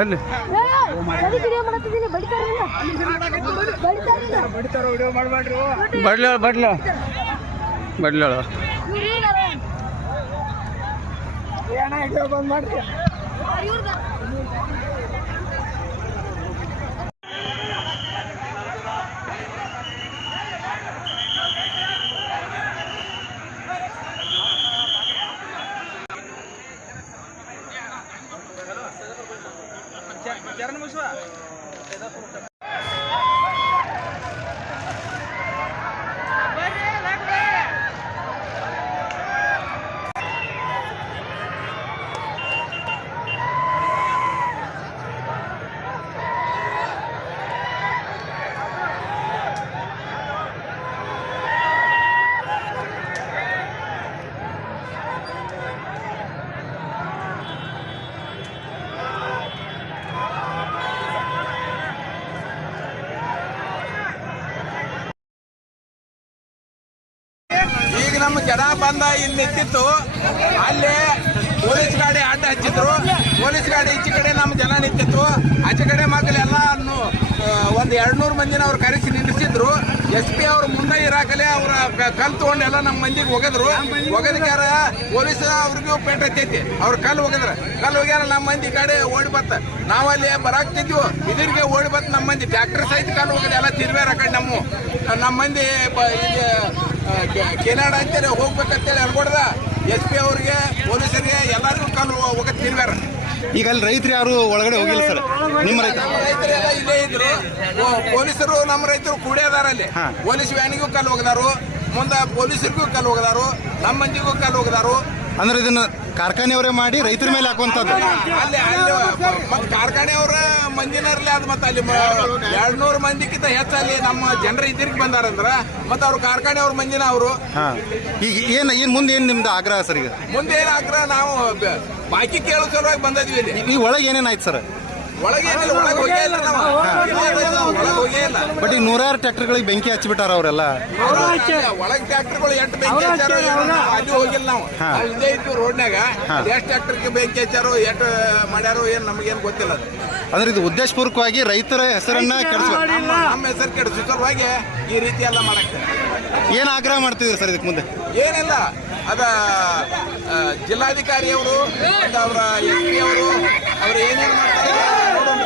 ಅಲ್ಲಿ ಬಡ್ಲ ಬಡ್ಲ ಬಡ್ಲ ಬಂದ್ ಮಾಡ್ರಿ. ಈಗ ನಮ್ಮ ಜನ ಬಂದ ಇಲ್ಲಿ ನಿಂತಿತ್ತು, ಅಲ್ಲಿ ಪೊಲೀಸ್ ಗಾಡಿ ಅಡ್ಡ ಹಚ್ಚಿದ್ರು. ಪೊಲೀಸ್ ಗಾಡಿ ಈಚೆ ಕಡೆ ನಮ್ಮ ಜನ ನಿಂತಿತ್ತು, ಆಚೆ ಕಡೆ ಮಕ್ಕಳೆಲ್ಲ ಒಂದು 200 ಮಂದಿನ ಅವ್ರು ಕರೆಸಿ ನಿಲ್ಲಿಸಿದ್ರು. SP ಅವ್ರ ಮುಂದೆ ಇರಾಕಲೆ ಅವ್ರ ಕಲ್ ತಗೊಂಡೆಲ್ಲ ನಮ್ಮ ಮಂದಿಗೆ ಒಗದ್ಕ್ಯಾರ. ಪೊಲೀಸ್ ಅವ್ರಿಗೂ ಪೇಟ ಹತ್ತೈತಿ, ಅವ್ರ ಕಲ್ಲು ಹೋಗ್ಯಾರ. ನಮ್ಮ ಮಂದಿ ಗಾಡಿ ಓಡಿ ಬತ್ತ, ನಾವಲ್ಲಿ ಬರಾಕ್ತಿದ್ವು, ಇದ್ರಿಗೆ ಓಡಿ ಬತ್ ನಮ್ಮ ಮಂದಿ ಟ್ರ್ಯಾಕ್ಟರ್ ಸಹಿತ ಕಲ್ಲು ಹೋಗದೆ ಎಲ್ಲ ತಿರ್ವ್ಯಾರ. ಆ ಕಡೆ ನಮ್ಮ ಮಂದಿ ಕೆನಾಡ ಅಂತೇಳಿ ಹೋಗ್ಬೇಕಂತೇಳಿ ಅನ್ಕೊಡ್ದ. SP ಅವ್ರಿಗೆ ಪೊಲೀಸರಿಗೆ ಎಲ್ಲರಿಗೂ ಕಲ್ಲು ಹೋಗದ್ ತಿರ್ವ್ಯಾರ. ಈಗ ಅಲ್ಲಿ ರೈತರು ಯಾರು ಒಳಗಡೆ ಹೋಗಿಲ್ಲ ಸರ್? ನಿಮ್ಮ ರೈತರೆಲ್ಲ ಇಲ್ಲೇ ಇದ್ರು. ಪೊಲೀಸರು ನಮ್ಮ ರೈತರು ಕೂಡಿದಾರ ಅಲ್ಲಿ. ಪೊಲೀಸ್ ವ್ಯಾನಿಗೂ ಕಲ್ಲು ಹೋಗದಾರು, ಮುಂದೆ ಪೊಲೀಸರಿಗೂ ಕಲ್ಲು ಹೋಗದಾರು, ನಮ್ಮ ಮಂದಿಗೂ ಕಲ್ಲು ಹೋಗದಾರು. ಅಂದ್ರೆ ಇದನ್ನ ಕಾರ್ಖಾನೆಯವರೇ ಮಾಡಿ ರೈತರ ಮೇಲೆ ಹಾಕುವಂತದ್ದು. ಅಲ್ಲಿ ಮತ್ತೆ ಕಾರ್ಖಾನೆಯವರ ಮಂದಿನರ್ಲಿ ಅದು. ಮತ್ತೆ ಅಲ್ಲಿ 200 ಮಂದಿಗಿಂತ ಹೆಚ್ಚಲ್ಲಿ ನಮ್ಮ ಜನರ ಇದ್ರಿಗೆ ಬಂದಾರಂದ್ರ ಮತ್ತೆ ಅವ್ರು ಕಾರ್ಖಾನೆಯವ್ರ ಮಂದಿನ ಅವರು. ಈಗ ಏನ್ ಮುಂದೆ ನಿಮ್ದು ಆಗ್ರಹ ಸರ್? ಈಗ ಮುಂದೆ ಏನ್ ಆಗ್ರಹ, ನಾವು ಬಾಕಿ ಕೇಳೋ ಸಲುವಾಗಿ ಬಂದಿದ್ವಿ ಇಲ್ಲಿ. ಈ ಒಳಗೆ ಏನೇನಾಯ್ತು ಸರ್? ಒಳಗೆ ಹೋಗೇ ಇಲ್ಲ ನಾವು, ಹೋಗೇ ಇಲ್ಲ. ಬಟ್ ಈಗ 100 ಟ್ರ್ಯಾಕ್ಟರ್ಗಳಿಗೆ ಬೆಂಕಿ ಹಚ್ಚಿಬಿಟ್ಟಾರ ಅವರೆಲ್ಲ. ಒಳಗೆ ಟ್ರ್ಯಾಕ್ಟರ್ಗಳು 8 ಬೆಂಕಿ ಹಚ್ಚಾರೋ ಅಲ್ಲಿ ಹೋಗಿಲ್ಲ ನಾವು. ಇಲ್ಲೇ ಇದ್ದು ರೋಡ್ನಾಗ ಎಷ್ಟು ಟ್ರ್ಯಾಕ್ಟರ್ಗೆ ಬೆಂಕಿ ಹಚ್ಚಾರೋ ಎಷ್ಟು ಮಾಡ್ಯಾರೋ ಏನ್ ನಮಗೇನು ಗೊತ್ತಿಲ್ಲ. ಅಂದ್ರೆ ಇದು ಉದ್ದೇಶಪೂರ್ವಕವಾಗಿ ರೈತರ ಹೆಸರನ್ನ ಕೆಡಿಸುವ, ನಮ್ಮ ಹೆಸರು ಕೆಡಿಸೋ ಸಲುವಾಗಿ ಈ ರೀತಿ ಎಲ್ಲ ಮಾಡಕ್ಕೆ. ಏನ್ ಆಗ್ರಹ ಮಾಡ್ತಿದ್ರು ಸರ್ ಇದಕ್ಕೆ ಮುಂದೆ? ಏನಿಲ್ಲ, ಅದ ಜಿಲ್ಲಾಧಿಕಾರಿಯವರು ಅವರ SP ಅವರು ಏನೇನು ಮಾಡ್ತಾರೆ ನೋಡೋಣ.